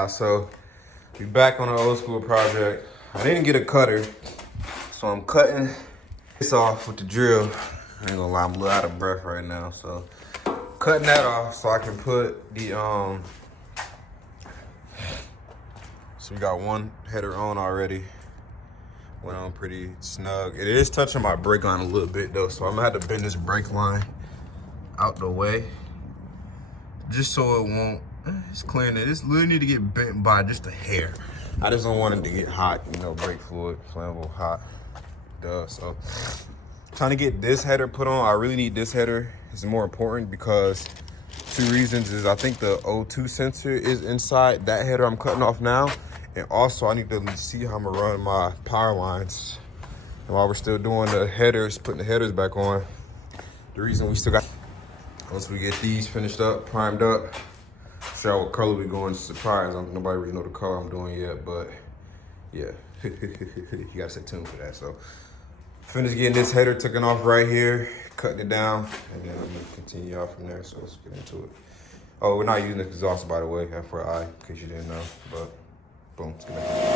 y'all, so we back on an old school project. I didn't get a cutter, so I'm cutting this off with the drill. I ain't gonna lie, I'm a little out of breath right now, so cutting that off so I can put the so we got one header on already. Went on pretty snug. It is touching my brake line a little bit though, so I'm gonna have to bend this brake line out the way just so it won't. It's clearing it. This literally need to get bent by just a hair. I just don't want it to get hot, you know, brake fluid, flammable, hot. Duh. So trying to get this header put on. I really need this header. It's more important because two reasons is I think the O2 sensor is inside that header I'm cutting off now. And also I need to see how I'm gonna run my power lines. And while we're still doing the headers, putting the headers back on, the reason we still got, once we get these finished up, primed up, figure out what color we going, surprise. Nobody really know the color I'm doing yet, but yeah, you gotta stay tuned for that. So finished getting this header taken off right here, cutting it down, and then I'm gonna continue out from there. So let's get into it. Oh, we're not using this exhaust, by the way, FYI, in case you didn't know, but boom, let's get back into it.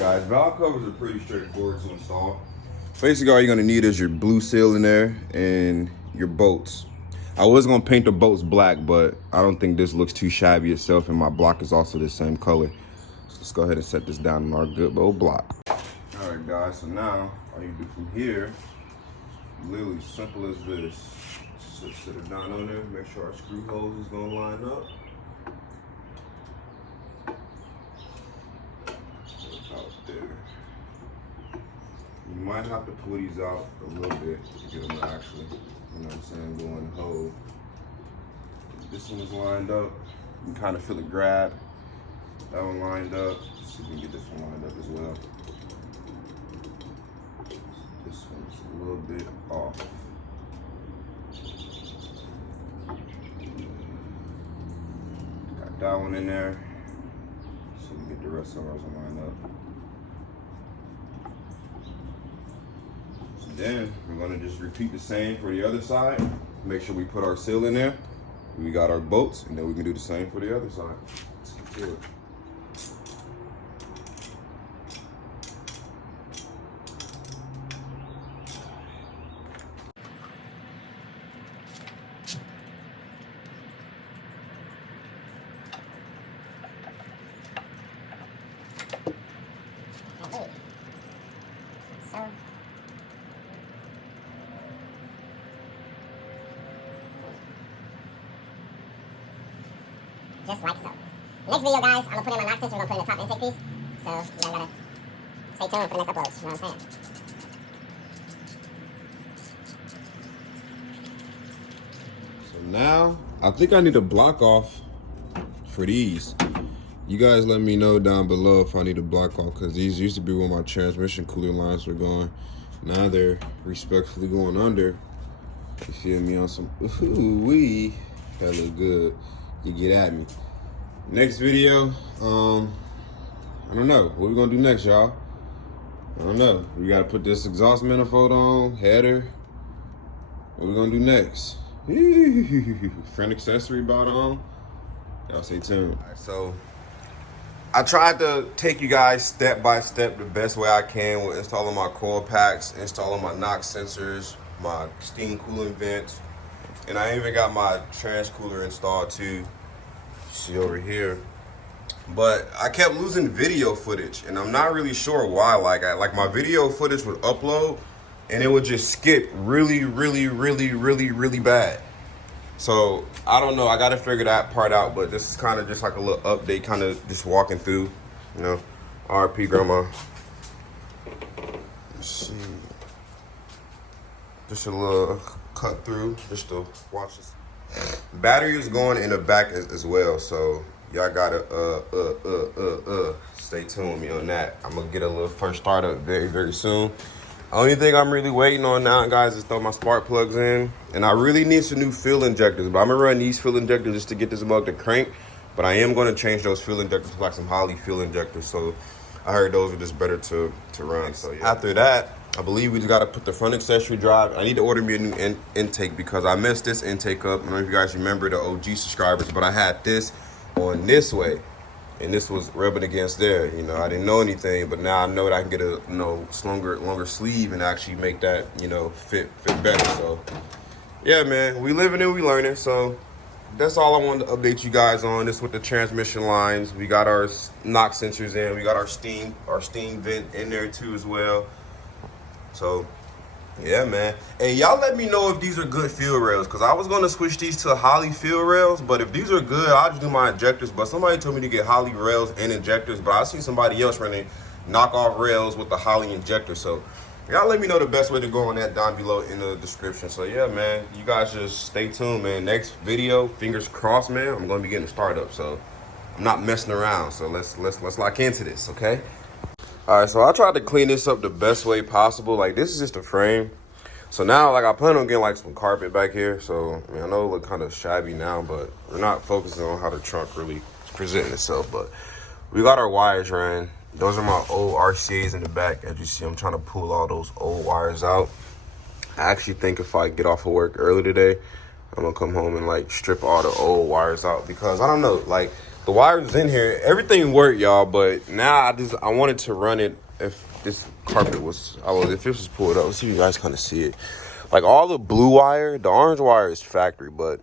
Guys, valve covers are pretty straightforward to install. Basically, all you're gonna need is your blue seal in there and your bolts. I was gonna paint the bolts black, but I don't think this looks too shabby itself, and my block is also the same color. So let's go ahead and set this down in our good old block. All right, guys, so now all you do from here, literally simple as this. Just sit it down on there, make sure our screw holes is gonna line up. Out there. You might have to pull these out a little bit to get them to actually, you know what I'm saying, go in the hole. This one is lined up. You can kind of feel it grab. That one lined up. Let's see if we can get this one lined up as well. This one's a little bit off. Got that one in there. So we get the rest of ours lined up. Then we're gonna just repeat the same for the other side. Make sure we put our seal in there. We got our bolts, and then we can do the same for the other side. Let's get to it. Just like so. Next video, guys, I'm gonna put in my knock sensor. We're gonna put in the top intake piece. So you guys gotta stay tuned for the next uploads. You know what I'm saying? So now, I think I need a block off for these. You guys let me know down below if I need a block off, because these used to be where my transmission cooler lines were going. Now they're respectfully going under. You feel me on some, ooh-wee. That look good. You get at me. Next video, I don't know. What we gonna do next, y'all? I don't know. We gotta put this exhaust manifold on, header. What we gonna do next? Front accessory bought on. Y'all stay tuned. All right, so I tried to take you guys step by step the best way I can with installing my coil packs, installing my knock sensors, my steam cooling vents, and I even got my trans cooler installed too. See over here. But I kept losing video footage, and I'm not really sure why. Like my video footage would upload and it would just skip really bad. So I don't know, I gotta figure that part out, but this is kind of just like a little update, kind of just walking through, you know. RP grandma. Let's see. Just a little cut through, just to watch this. Battery is going in the back as well, so y'all gotta stay tuned with me on that. I'm gonna get a little first startup very soon. Only thing I'm really waiting on now, guys, is throw my spark plugs in, and I really need some new fuel injectors. But I'm gonna run these fuel injectors just to get this mug to crank. But I am gonna change those fuel injectors to like some Holley fuel injectors. So I heard those are just better to run. So yeah. After that, I believe we just got to put the front accessory drive. I need to order me a new intake because I messed this intake up. I don't know if you guys remember the OG subscribers, but I had this on this way, and this was rubbing against there. You know, I didn't know anything, but now I know that I can get a longer sleeve and actually make that fit better. So yeah, man, we living and we learning. So that's all I wanted to update you guys on. This with the transmission lines. We got our knock sensors in. We got our steam vent in there too as well. So yeah, man. Hey, y'all let me know if these are good fuel rails, because I was going to switch these to Holley fuel rails, but if these are good, I'll just do my injectors. But somebody told me to get Holley rails and injectors, but I see somebody else running knockoff rails with the Holley injector. So y'all let me know the best way to go on that down below in the description. So yeah, man, you guys just stay tuned, man. Next video, fingers crossed, man, I'm going to be getting a startup. So I'm not messing around. So let's lock into this, okay? All right, so I tried to clean this up the best way possible. Like, this is just a frame. So now, like, I plan on getting, like, some carpet back here. So, I mean, I know it look kind of shabby now, but we're not focusing on how the trunk really is presenting itself. But we got our wires ran. Those are my old RCAs in the back. As you see, I'm trying to pull all those old wires out. I actually think if I get off of work early today, I'm going to come home and, like, strip all the old wires out. Because, I don't know, like, the wires in here, everything worked, y'all, but now I wanted to run it if this carpet was, if this was pulled up. Let's see if you guys kind of see it. Like, all the blue wire, the orange wire is factory, but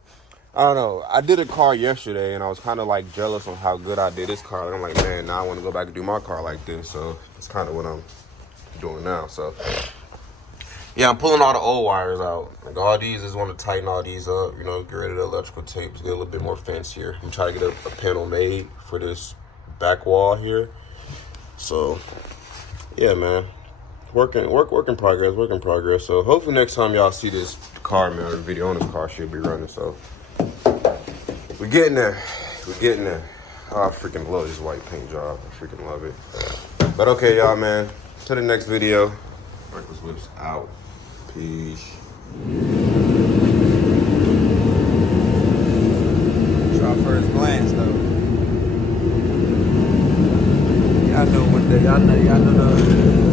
I don't know. I did a car yesterday, and I was kind of, like, jealous on how good I did this car. And I'm like, man, now I want to go back and do my car like this. So that's kind of what I'm doing now. So yeah, I'm pulling all the old wires out. Like, all these, just want to tighten all these up, you know, get rid of the electrical tapes, get a little bit more fancier. I'm trying to get a panel made for this back wall here. So yeah, man, work in progress. So hopefully next time y'all see this car, man, or video on this car, should be running. So we're getting there. Oh, I freaking love this white paint job. I freaking love it. But okay, y'all, man, to the next video. Reckless Whips out. Peace. Try first glance though. Y'all know one day. Y'all know the